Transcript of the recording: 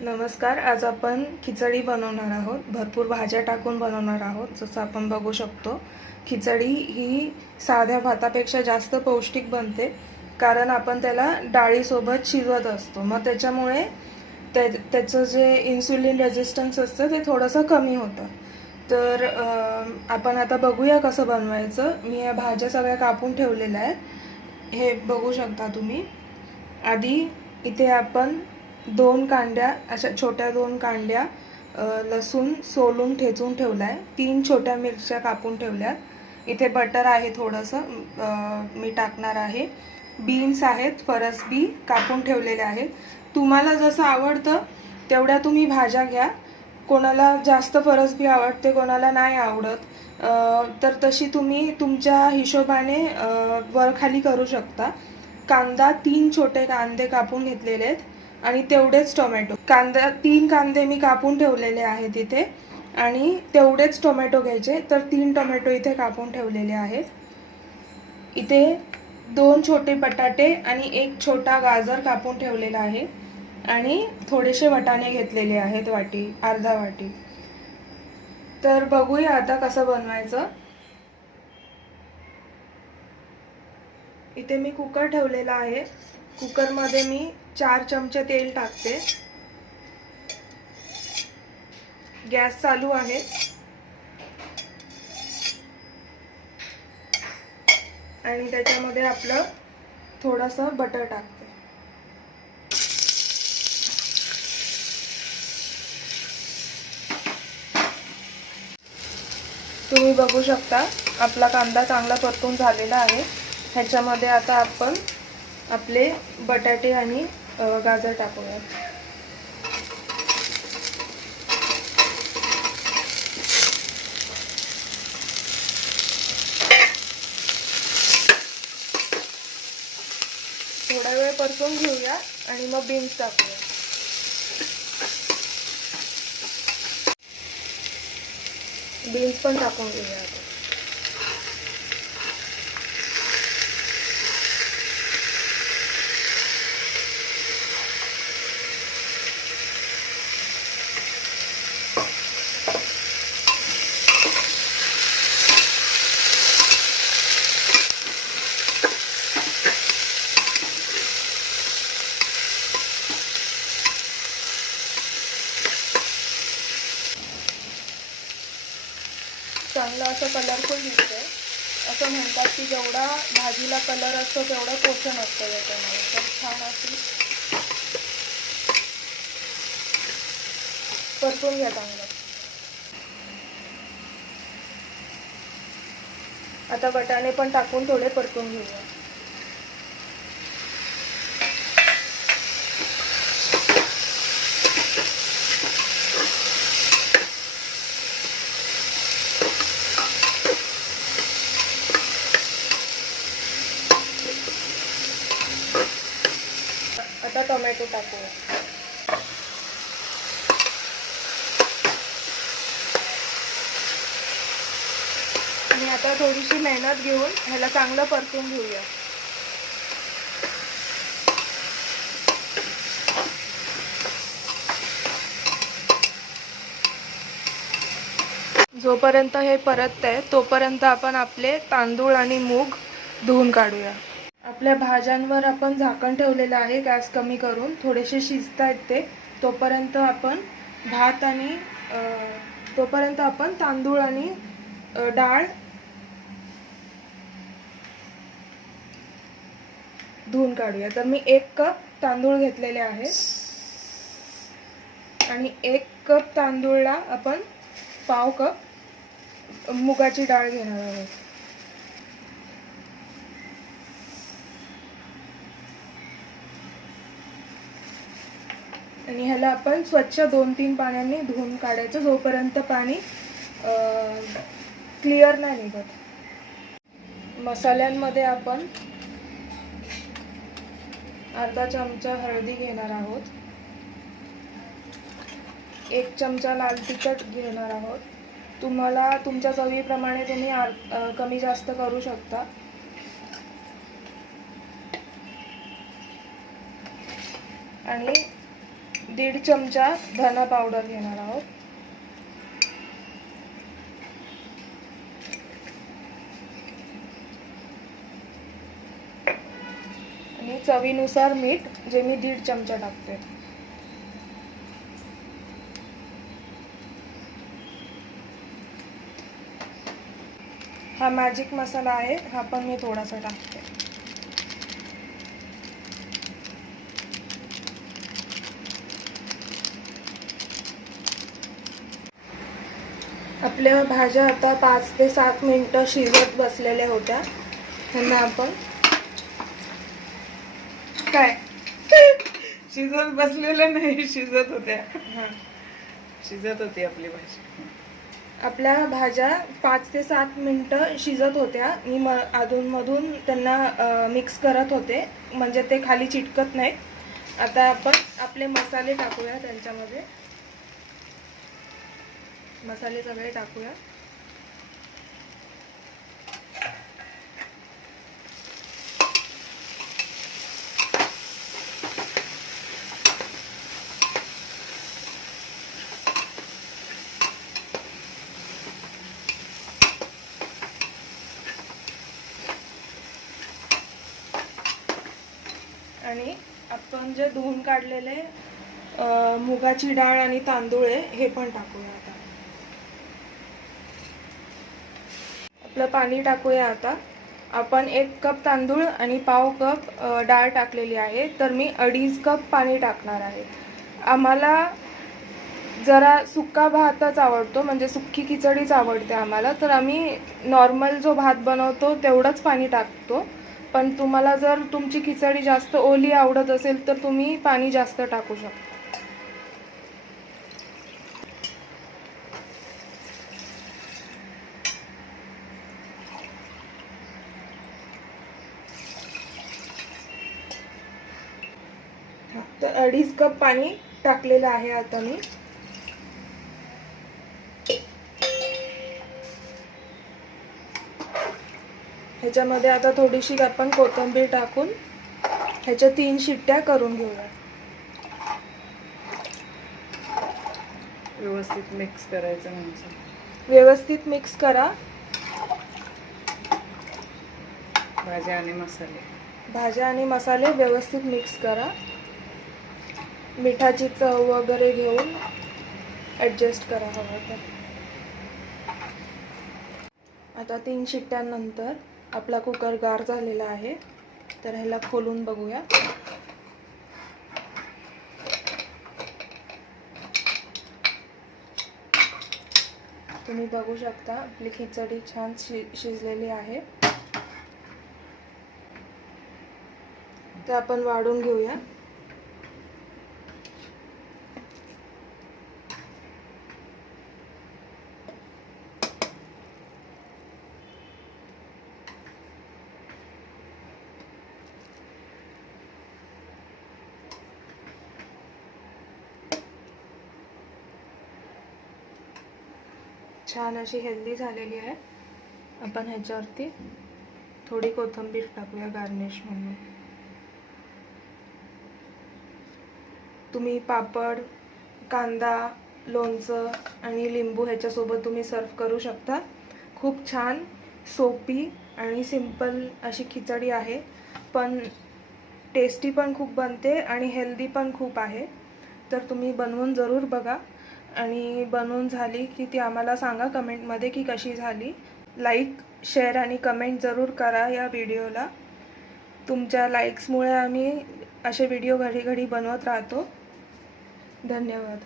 नमस्कार आज आपण खिचडी बनवणार आहोत. भरपूर भाज्या टाकून बनवणार आहोत जसं आपण बघू शकतो. खिचडी ही साध्या भातापेक्षा जास्त पौष्टिक बनते कारण आपण त्याला डाळीसोबत शिजवत असतो. मग त्याच्यामुळे त्या त्याचं जे इन्सुलिन रेझिस्टन्स असतं ते थोडंसं कमी होतं. तर आपण आता बघूया कसं बनवायचं. मी या भाज्या सगळ्या कापून ठेवलेल्या आहेत. हे बघू शकता तुम्ही. आधी इथे आपण दोन कांड्या अशा छोट्या दोन कांड्या लसूण सोलून ठेचून ठेवला आहे तीन छोट्या मिरच्या कापून ठेवल्यात. इथे बटर आहे थोडंसं मी टाकणार आहे. बीन्स आहेत फरस बी कापून ठेवलेले आहेत. तुम्हाला जसं आवडतं तेवढ्या तुम्ही भाज्या घ्या. कोणाला जास्त फरसबी आवडते कोणाला नाही आवडत तर तशी तुम्ही तुमच्या हिशोबाने वरखाली करू शकता. कांदा तीन छोटे कांदे कापून घेतलेले आहेत. आणि तेवढेच टोमॅटो. कांदा तीन कांदे मी कापून ठेवलेले आहेत इथे. आणि तेवढेच टोमॅटो घ्यायचे तर तीन टोमॅटो इथे कापून ठेवलेले आहेत. इथे दोन छोटे बटाटे आणि एक छोटा गाजर कापून ठेवलेला आहे. आणि थोडेसे वटाणे घेतलेले आहेत वाटी अर्धा वाटी. तर बघूया आता कसं बनवायचं. इथे मी कुकर ठेवलेला आहे. कुकरमध्ये मी चार चमचे तेल टाकते. गॅस चालू आहे. आणि त्याच्यामध्ये आपलं थोडंसं बटर टाकते. तुम्ही बघू शकता आपला कांदा चांगला परतून झालेला आहे. ह्याच्यामध्ये आता आपण आपले बटाटे आणि गाजर टाकूया. थोडा वेळ परतून घेऊया आणि मग बीन्स टाकूया. बीन्स पण टाकून घेऊया आता चांगला असं कलरफुल दिसते असं म्हणतात की जेवढा भाजीला कलर असतो तेवढं पोषण असतं त्याच्यामध्ये. तर छान अशी परतून घ्या चांगलं. आता बटाणे पण टाकून थोडे परतून घेऊया आता टोमॅटो टाकूया आणि आता थोडीशी मेहनत घेऊन ह्याला चांगलं परतून घेऊया. जोपर्यंत हे परत आहे तोपर्यंत आपण आपले तांदूळ आणि मूग धुवून काढूया. आपल्या भाज्यांवर आपण झाकण ठेवलेलं आहे गॅस कमी करून. थोडेसे शिजता आहेत ते. तोपर्यंत आपण भात आणि तोपर्यंत आपण तांदूळ आणि डाळ धुवून काढूया. तर मी एक कप तांदूळ घेतलेले आहे आणि एक कप तांदूळला आपण पाव कप मुगाची डाळ घेणार आहोत. आणि ह्याला आपण स्वच्छ दोन तीन पाण्याने धुवून काढायचं. जोपर्यंत पाणी क्लिअर नाही निघत. मसाल्यांमध्ये आपण अर्धा चमचा हळदी घेणार आहोत. एक चमचा लाल तिखट घेणार आहोत. तुम्हाला तुमच्या चवीप्रमाणे तुम्ही आर- कमी जास्त करू शकता. आणि दीड चमचा धना पावडर घेणार आहोत आणि चवीनुसार मीठ जे मी दीड चमचा टाकते. हा मॅजिक मसाला आहे हा पण मी थोडासा टाकते. आपल्या भाज्या आता पाच ते सात मिनिटं शिजत बसलेल्या होत्या. त्यांना आपण काय? शिजत बसलेलं नाही शिजत होत्या. शिजत होती आपली भाजी. आपल्या भाज्या पाच ते सात मिनटं शिजत होत्या. मी म अधूनमधून त्यांना मिक्स करत होते. म्हणजे ते खाली चिटकत नाहीत. आता आपण आपले मसाले टाकूया त्यांच्यामध्ये. मसाले सगळे टाकूया. आणि आपण जे धुवून काढलेले मुगाची डाळ आणि तांदूळ आहे हे पण टाकूया आता. आपलं पाणी टाकूया आता. आपण एक कप तांदूळ आणि पाव कप डाळ टाकलेली आहे. तर मी अडीच कप पाणी टाकणार आहे. आम्हाला जरा सुक्का भातच आवडतो म्हणजे सुक्की खिचडीच आवडते आम्हाला. तर आम्ही नॉर्मल जो भात बनवतो तेवढंच पाणी टाकतो. पण तुम्हाला जर तुमची खिचडी जास्त ओली आवडत असेल तर तुम्ही पाणी जास्त टाकू शकता. तर अडीच कप पाणी टाकलेलं आहे आता मी. ह्याच्यामध्ये आता थोडीशी आपण कोथिंबीर टाकून ह्याच्या तीन शिट्ट्या करून घेऊया. व्यवस्थित मिक्स करायचं म्हणजे. व्यवस्थित मिक्स करा. भाज्या आणि मसाले. भाज्या आणि मसाले व्यवस्थित मिक्स करा. मिठाची चव वगैरे घेऊन ॲडजस्ट करा हवं तर. आता तीन शिट्ट्यानंतर आपला कुकर गार झालेला आहे. तर ह्याला खोलून बघूया. तुम्ही बघू शकता आपली खिचडी छान शि शिजलेली आहे. ते आपण वाढून घेऊया. छान अशी हेल्दी झालेली आहे. आपण ह्याच्यावरती थोडी कोथिंबीर टाकूया गार्निश म्हणून. तुम्ही पापड कांदा लोणचं आणि लिंबू ह्याच्यासोबत तुम्ही सर्व करू शकता. खूप छान सोपी आणि सिंपल अशी खिचडी आहे. पण टेस्टी पण खूप बनते आणि हेल्दी पण खूप आहे. तर तुम्ही बनवून जरूर बघा. आणि बनवून झाली की ती आम्हाला सांगा कमेंटमध्ये की कशी झाली. लाईक शेअर आणि कमेंट जरूर करा या व्हिडिओला तुमच्या लाईक्समुळे आम्ही असे व्हिडिओ घडी घडी बनवत राहतो. धन्यवाद.